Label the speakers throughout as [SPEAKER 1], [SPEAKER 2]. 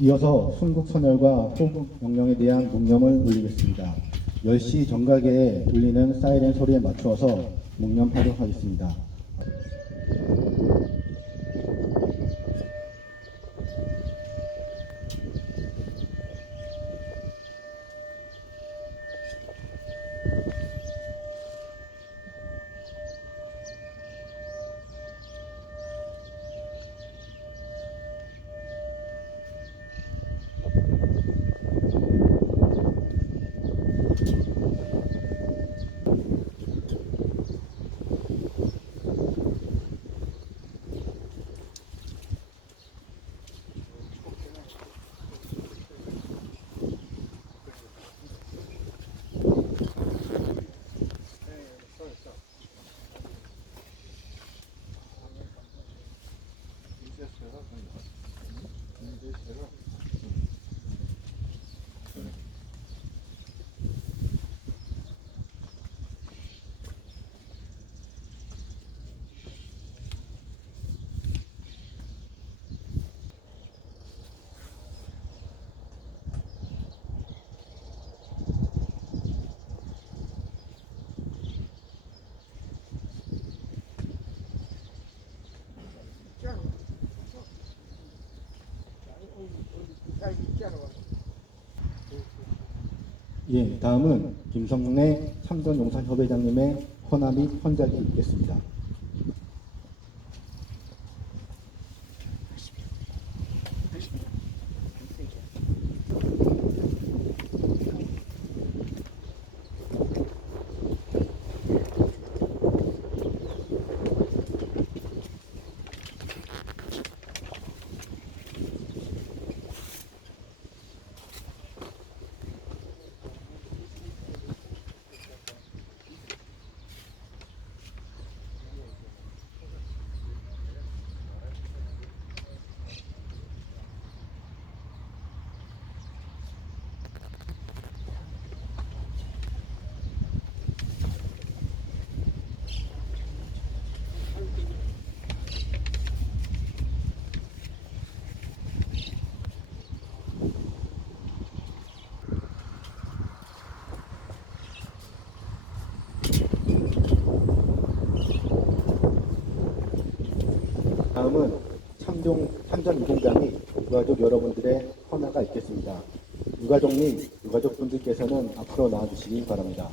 [SPEAKER 1] 이어서 순국 선열과 호국 명령에 대한 묵념을 올리겠습니다. 10시 정각에 울리는 사이렌 소리에 맞추어서 묵념하도록 하겠습니다. 예, 다음은 김성래 참전용산협회장님의 헌화 및 헌작이 있겠습니다. 다음은 참전 유공장이 유가족 여러분들의 헌화가 있겠습니다. 유가족님, 유가족 분들께서는 앞으로 나와주시기 바랍니다.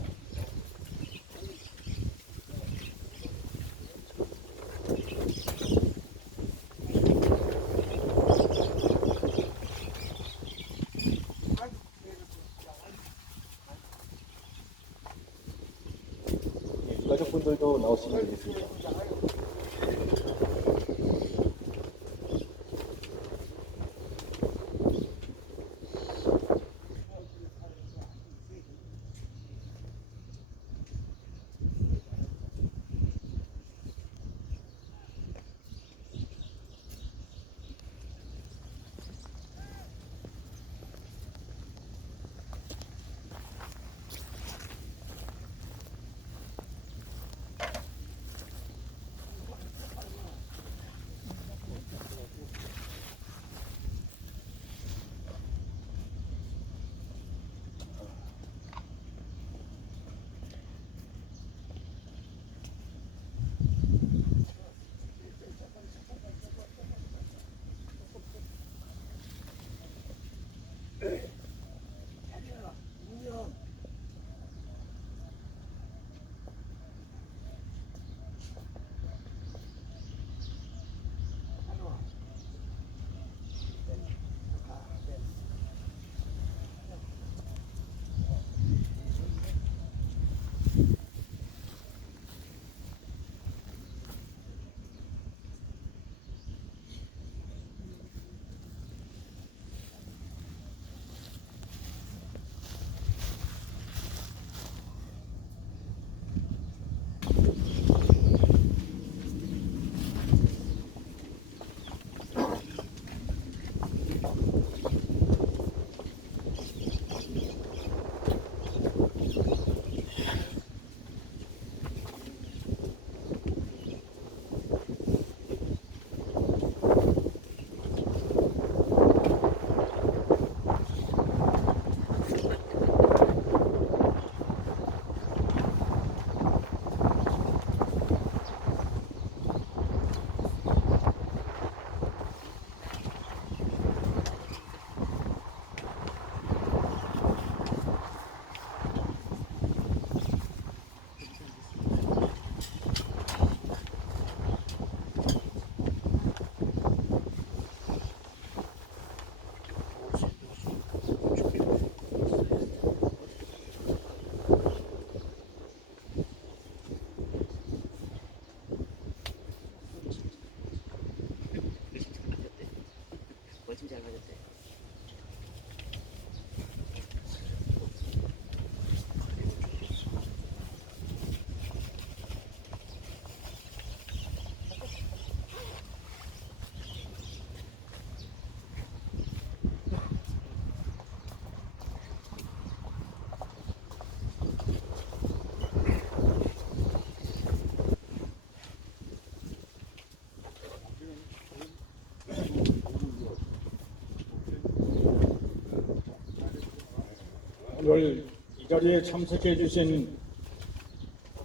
[SPEAKER 2] 오늘 이 자리에 참석해 주신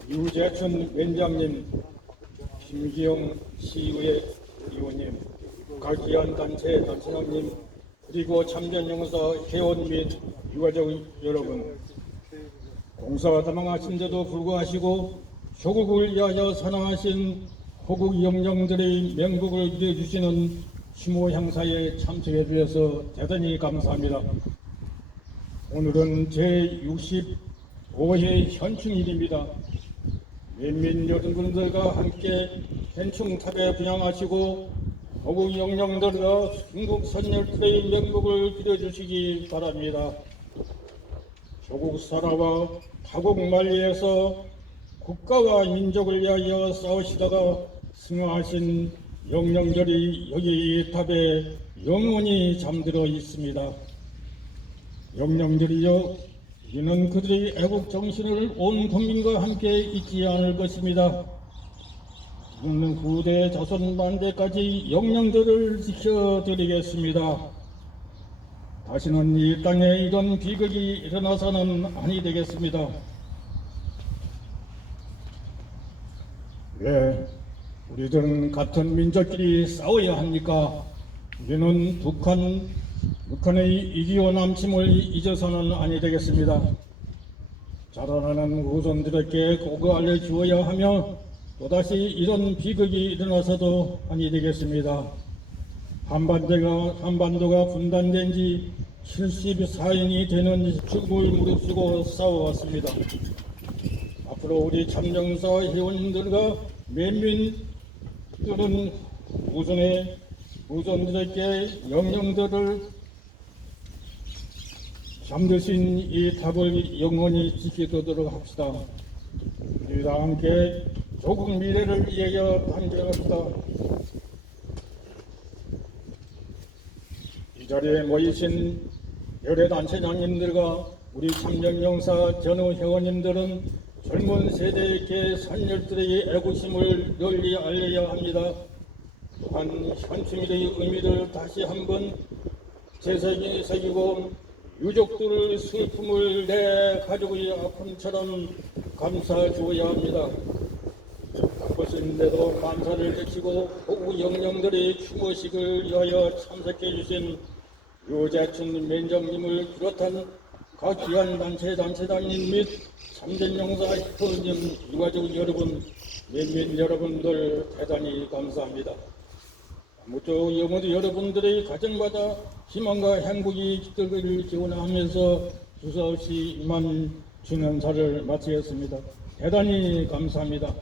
[SPEAKER 2] 유재춘 위원장님, 김기영 시의회 의원님, 각 기관 단체 단체장님, 그리고 참전용사 회원 및 유가족 여러분, 공사가 다망하신데도 불구하시고 조국을 위하여 사랑하신 호국 영령들의 명복을 기대주시는 추모 행사에 참석해 주셔서 대단히 감사합니다. 오늘은 제65회 현충일입니다. 민민 여러분들과 함께 현충탑에 분양하시고 호국 영령들과 중국 선열들의 명복을 기대주시기 바랍니다. 조국 사라와 타국 만리에서 국가와 민족을 위하여 싸우시다가 승화하신 영령들이 여기 이 탑에 영원히 잠들어 있습니다. 영령들이여 이는 그들의 애국 정신을 온 국민과 함께 잊지 않을 것입니다. 이는 후대 자손 만대까지 영령들을 지켜드리겠습니다. 다시는 이 땅에 이런 비극이 일어나서는 아니 되겠습니다. 왜 우리들은 같은 민족끼리 싸워야 합니까? 우리는 북한, 북한의 이기와 남침을 잊어서는 아니 되겠습니다. 자라나는 후손들에게 그거 알려주어야 하며 또다시 이런 비극이 일어나서도 아니 되겠습니다. 한반도가, 한반도가 분단된 지 74년이 되는 죽음을 무릅쓰고 싸워왔습니다. 앞으로 우리 참정사 회원님들과 면민들은 우선에 우선들에게 영령들을 잠드신 이 답을 영원히 지켜두도록 합시다. 우리 다 함께 조국 미래를 위하여 단결합시다. 이 자리에 모이신 여러 단체장님들과 우리 참정용사 전후 회원님들은 젊은 세대에게 선열들의 애국심을 널리 알려야 합니다. 또한 현충일의 의미를 다시 한번 재새기, 새기고 유족들의 슬픔을 내 가족의 아픔처럼 감싸 주어야 합니다. 바쁘신데도 감사를 제치고 호구 영령들의 추모식을 위하여 참석해 주신 유재춘 면장님을 비롯한 각 기관 단체 단체장님 및 참된 용사 회원님 유가족 여러분 면민 여러분들 대단히 감사합니다. 아무쪼 영어도 여러분들의 가정마다 희망과 행복이 깃들기를 기원하면서 주사없이 이만 주년사를 마치겠습니다. 대단히 감사합니다.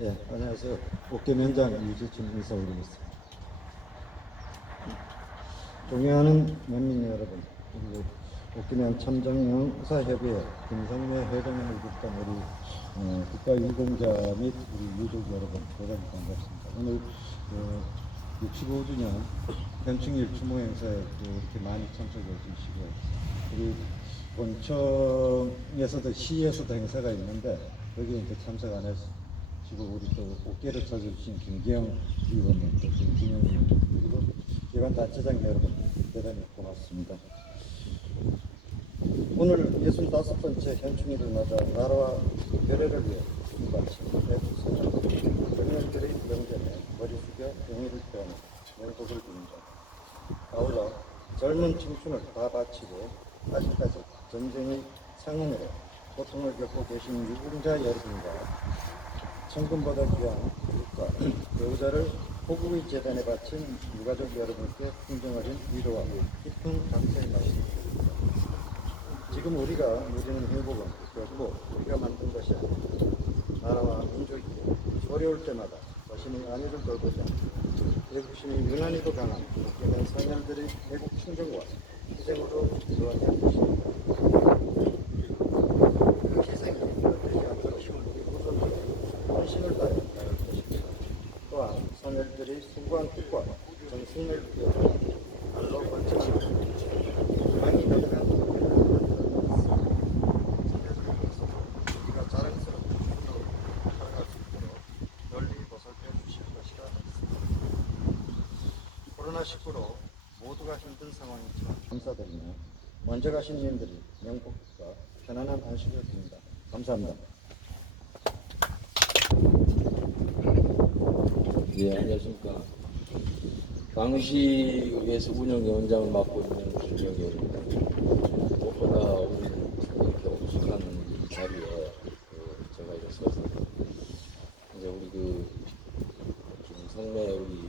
[SPEAKER 3] 예, 안녕하세요. 옥계면장 유재춘 인사 올리겠습니다. 존경하는 면민 여러분, 그리고 옥계면 참정령 사협의회 김성래 회장님을 비롯한 우리 어, 국가 유공자 및 우리 유족 여러분, 대단히 반갑습니다. 오늘 어, 65주년 현충일 추모 행사에 또 이렇게 많이 참석해 주시고 우리 본청에서도 시에서도 행사가 있는데 거기에 이제 참석 안 해서 지금 우리 또 어깨를 쳐주신 김기영 의원님, 또 김기영 의원님, 그리고 기관 단체장 여러분 대단히 고맙습니다. 오늘 65번째 현충일을 맞아 나라와 교회를 위해 바친 대북 선언 백년들의 명전에 머리 숙여 영예를 표하는 명복을 빕니다. 아울러 젊은 청춘을 다 바치고 아직까지 전쟁의 상흔으로 고통을 겪고 계신 유공자 여러분과 천금보다 귀한 국가 배우자를 호국의 재단에 바친 유가족 여러분께 풍정어린 위로와 깊은 감사의 말씀입니다. 지금 우리가 누리는 행복은 결코 우리가 만든 것이 아닙니다. 나라와 민족이 어려울 때마다 자신의 안위를 걸고자 애국심이 유난히도 강한 국민의 선열들의 애국 충정과 희생으로 이루어진 것입니다. 보관 특권, 전승을 위하여 관측하는 많이 번쩍입니다. 먼저 가신 님들이 명복과 편안한 안식을 드립니다. 감사합니다.
[SPEAKER 4] 예, 안녕하십니까. 강시의회에서 운영위원장을 맡고 있는 김영열입니다. 무엇보다 우리는 이렇게 엄숙한 이 자리에 그 제가 이렇게 서서 이제 우리 그 김성래 우리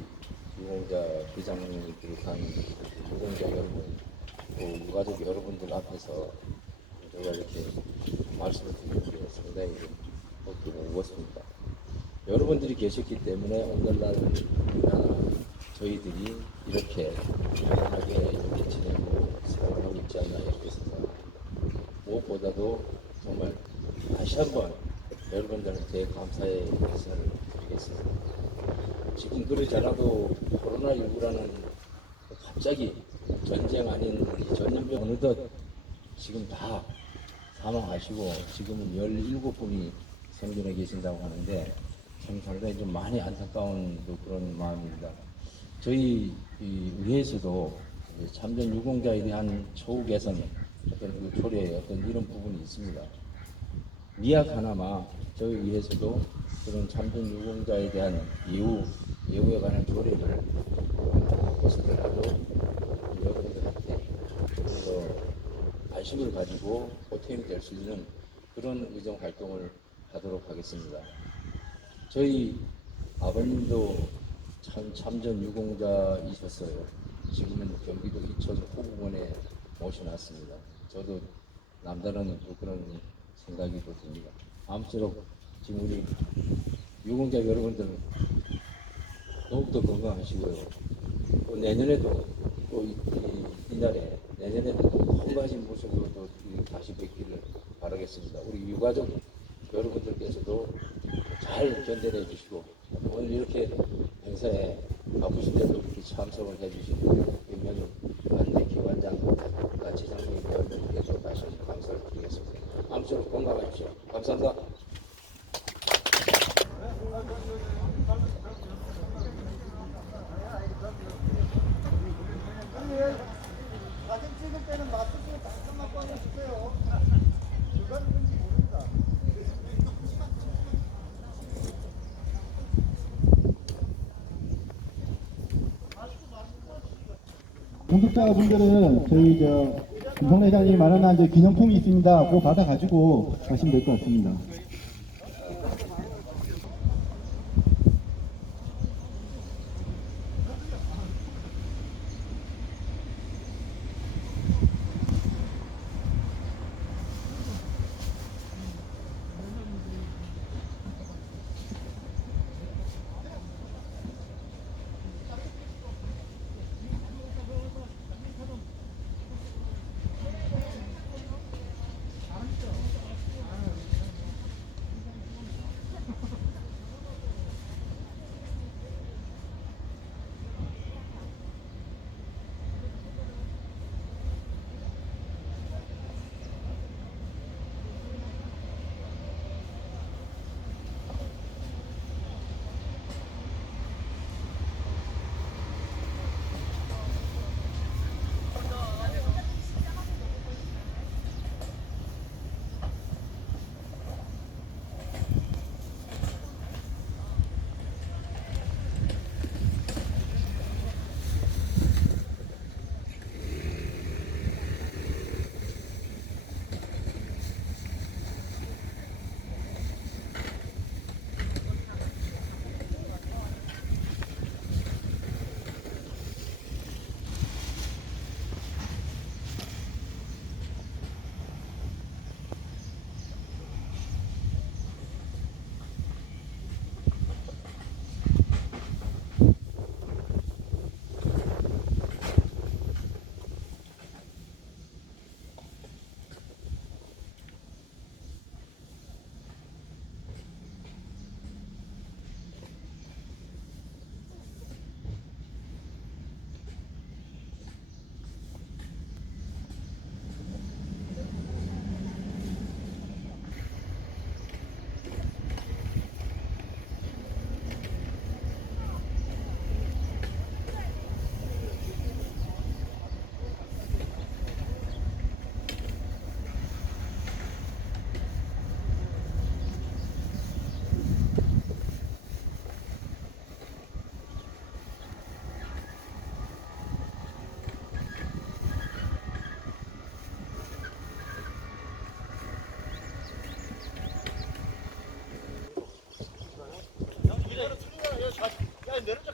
[SPEAKER 4] 유공자 회장님을 비롯한 유공자 여러분 또 유가족 여러분들 앞에서 제가 이렇게 말씀을 드리는 게 상당히 좀 어깨가 무겁습니다. 여러분들이 계셨기 때문에 오늘날 우리나라 저희들이 이렇게 편안하게 이렇게 지내고 생활하고 있지 않나 생각합니다. 무엇보다도 정말 다시 한번 여러분들한테 감사의 말씀을 드리겠습니다. 지금 그러지 않아도 코로나19라는 갑자기 전쟁 아닌 이 전염병 어느덧 지금 다 사망하시고 지금은 17분이 생존해 계신다고 하는데 참 상당히 좀 많이 안타까운 또 그런 마음입니다. 저희 이 의회에서도 참전 유공자에 대한 처우 개선, 어떤 그 조례 어떤 이런 부분이 있습니다. 미약 하나마 저희 의회에서도 그런 참전 유공자에 대한 예우, 예우에 관한 조례를 것이더라도 여러분들한테 좀더 관심을 가지고 보탬이 될 수 있는 그런 의정 활동을 하도록 하겠습니다. 저희 아버님도 참 참전 유공자이셨어요. 지금은 경기도 이천 호국원에 모셔놨습니다. 저도 남다른 또 그런 생각이 또 듭니다. 아무쪼록 지금 우리 유공자 여러분들은 더욱더 건강하시고요. 또 내년에도 또 이, 이, 이날에 내년에도 건강하신 모습으로 또 이- 다시 뵙기를 바라겠습니다. 우리 유가족 여러분들께서도 잘 견뎌내 주시고 오늘 이렇게 행사에 바쁘신 데도 이렇게 참석을 해주신 김명일 안내 기관장과 지장님 여러분께서 다시 한번 감사를 드리겠습니다. 아무쪼록 건강하십시오. 감사합니다.
[SPEAKER 3] 사진 찍을 때는 마스크 잠깐만 꺼내주세요. 누가 누군지 모른다.
[SPEAKER 1] 공급자분들은 저희 저 김성 회장님이 마련한 이제 기념품이 있습니다. 그거 받아 가지고 가시면 될 것 같습니다.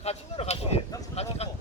[SPEAKER 3] 같이 놀아 같이. 같이 가.